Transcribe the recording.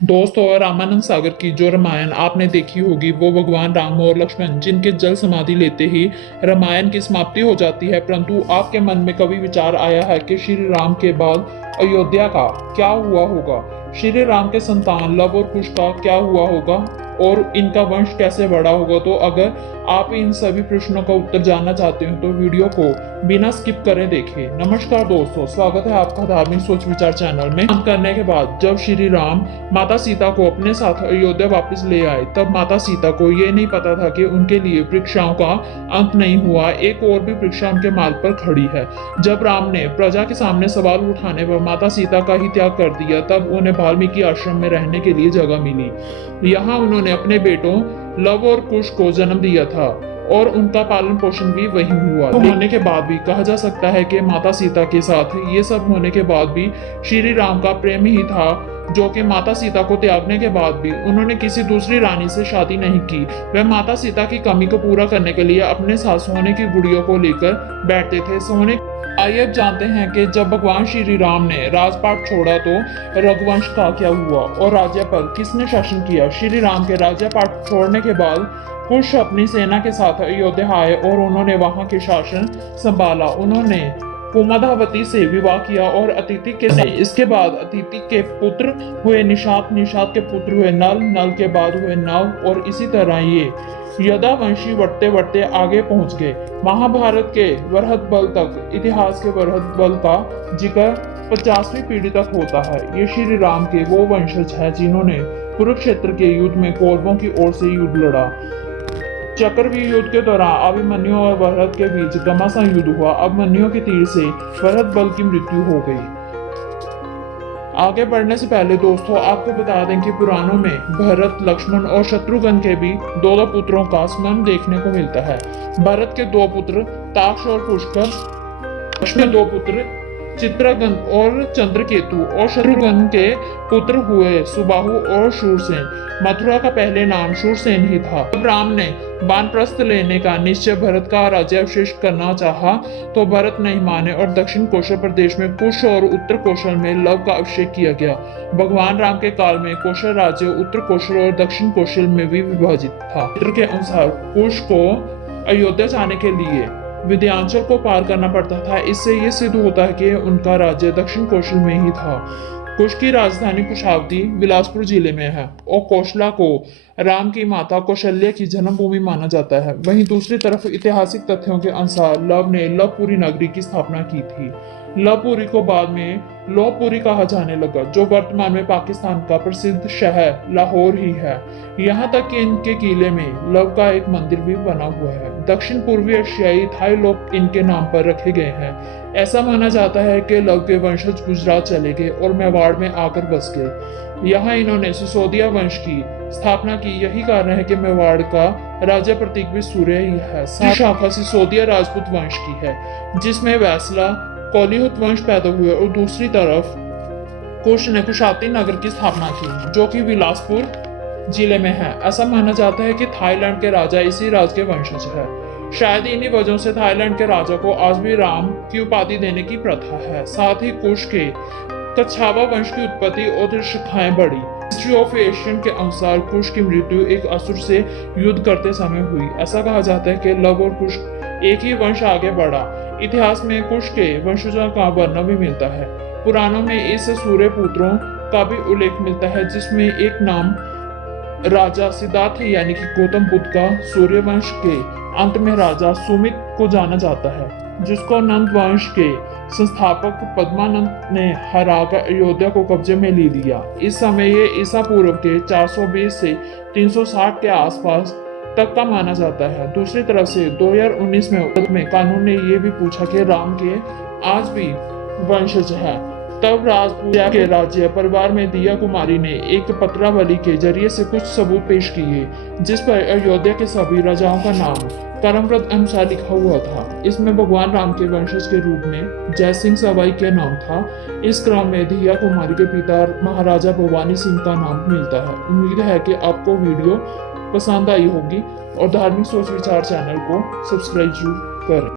दोस्तों, रामानंद सागर की जो रामायण आपने देखी होगी वो भगवान राम और लक्ष्मण जिनके जल समाधि लेते ही रामायण की समाप्ति हो जाती है। परंतु आपके मन में कभी विचार आया है कि श्री राम के बाद अयोध्या का क्या हुआ होगा? श्री राम के संतान लव और कुश का क्या हुआ होगा और इनका वंश कैसे बड़ा होगा? तो अगर आप इन सभी प्रश्नों का उत्तर जानना चाहते हो तो वीडियो को बिना स्किप करे देखें। नमस्कार दोस्तों, स्वागत है आपका धार्मिक सोच विचार चैनल में। काम करने के बाद जब श्री राम माता सीता को अपने साथ अयोध्या वापस ले आए, तब माता सीता को ये नहीं पता था कि उनके लिए परीक्षाओं का अंत नहीं हुआ, एक और भी परीक्षा उनके मार्ग पर खड़ी है। जब राम ने प्रजा के सामने सवाल उठाने पर माता सीता का ही त्याग कर दिया, तब उन्हें वाल्मीकि आश्रम में रहने के लिए जगह मिली। यहाँ उन्होंने अपने बेटों लव और कुश को जन्म दिया था और उनका पालन पोषण भी वही हुआ। तो होने के बाद भी कहा जा सकता है कि माता सीता के साथ ये सब होने के बाद भी श्री राम का प्रेम ही था, जो कि माता सीता को त्यागने के बाद भी उन्होंने किसी दूसरी रानी से शादी नहीं की। वह माता सीता की कमी को पूरा करने के लिए अपने साथ सोने की गुड़ियों को लेकर बैठते थे। सोने आइए अब जानते हैं कि जब भगवान श्री राम ने राजपाट छोड़ा तो रघुवंश का क्या हुआ और राज्य पर किसने शासन किया। श्री राम के राज्यपाट छोड़ने के बाद कुश अपनी सेना के साथ अयोध्या आए और उन्होंने वहां के शासन संभाला। उन्होंने कुमाधावती से विवाह किया और अतिथि के इसके बाद अतिथि के पुत्र हुए निषाद, निषाद के पुत्र हुए नल, नल के बाद हुए नव और इसी तरह ये यदावंशी बढ़ते बढ़ते आगे पहुंच गए। महाभारत के वरहत बल तक, इतिहास के वरहत बल का जिक्र 50वीं पीढ़ी तक होता है। ये श्री राम के वो वंशज हैं जिन्होंने कुरुक्षेत्र के युद्ध में कौरवों की ओर से युद्ध लड़ा। चक्रव्यूह युद्ध के दौरान अभिमन्यु और भरत के बीच घमासान युद्ध हुआ। अभिमन्यु के तीर से भरत बल की मृत्यु हो गई। आगे बढ़ने से पहले दोस्तों आपको बता दें कि पुराणों में भरत, लक्ष्मण और शत्रुघ्न के भी दो पुत्रों का स्मरण देखने को मिलता है। भरत के दो पुत्र ताक्ष और पुष्कर, लक्ष्मण के दो पुत्र चित्रगन और चंद्रकेतु और शत्रुघ्न के पुत्र हुए सुबाहु और शूरसेन। मथुरा का पहले नाम शूरसेन ही था। जब राम ने वानप्रस्थ लेने का निश्चय भरत का राज्याभिषेक करना चाहा तो भरत नहीं माने और दक्षिण कौशल प्रदेश में कुश और उत्तर कौशल में लव का अभिषेक किया गया। भगवान राम के काल में कौशल राज्य उत्तर कौशल और दक्षिण कौशल में भी विभाजित था। चित्र के अनुसार कुश को अयोध्या जाने के लिए विंध्याचल को पार करना पड़ता था। इससे ये सिद्ध होता है कि उनका राज्य दक्षिण कौशल में ही था। कुश की राजधानी कुशावती बिलासपुर जिले में है और कौशला को राम की माता कौशल्या की जन्मभूमि माना जाता है। वहीं दूसरी तरफ ऐतिहासिक तथ्यों के अनुसार लव ने लवपुरी नगरी की स्थापना की थी। लवपुरी को बाद में लौपुरी कहा जाने लगा, जो वर्तमान में पाकिस्तान का प्रसिद्ध शहर लाहौर ही है। यहाँ तक कि इनके किले में लव का एक मंदिर भी बना हुआ है। दक्षिण पूर्वी एशियाई थाई लोग इनके नाम पर रखे गए हैं। ऐसा माना जाता है कि लव के वंशज गुजरात चले गए और मेवाड़ में आकर बस गए। यहाँ इन्होंने सिसोदिया वंश की स्थापना की। यही कारण है कि मेवाड़ का राज्य प्रतीक भी सूर्य ही है। शाखा सिसोदिया राजपूत वंश की है, जिसमें वैसला कोलिहुत वंश पैदा हुए और दूसरी तरफ कुश ने कुशावती नगर की स्थापना की, जो कि बिलासपुर जिले में है। ऐसा माना जाता है कि थाईलैंड के राजा इसी राज के वंशज है। शायद इन्हीं वजहों से थाईलैंड के राजा को आज भी राम की उपाधि देने की प्रथा है। साथ ही कुश के कच्छावा वंश की उत्पत्ति और शाखाएं बढ़ी। हिस्ट्री ऑफ एशियन के अनुसार कुश की मृत्यु एक असुर से युद्ध करते समय हुई। ऐसा कहा जाता है कि लव और कुश एक ही वंश आगे बढ़ा। इतिहास में कुश के वंशजों का वर्णन भी मिलता है। पुराणों में इस सूर्य पुत्रों का भी उल्लेख मिलता है, जिसमें एक नाम राजा सिद्धार्थ यानी कि गौतम बुद्ध का सूर्य वंश के अंत में राजा सुमित को जाना जाता है, जिसको नंद वंश के संस्थापक पद्मानंद ने हराकर अयोध्या को कब्जे में ले लिया। इस समय ये ईसा पूर्व के 420 से 360 के आसपास तक का माना जाता है। दूसरी तरफ से 2019 में कानून ने ये भी पूछा कि राम के आज भी वंशज है। तब राजपूत के राज्य परिवार में दिया कुमारी ने एक पत्रावली के जरिए से कुछ सबूत पेश किए, जिस पर अयोध्या के सभी राजाओं का नाम कर्मव्रत अनुसार लिखा हुआ था। इसमें भगवान राम के वंशज के रूप में जय सिंह सवाई के नाम था। इस क्रम में दिया कुमारी के पिता महाराजा भवानी सिंह का नाम मिलता है। उम्मीद है कि आपको वीडियो पसंद आई होगी और धार्मिक सोच विचार चैनल को सब्सक्राइब जरूर करें।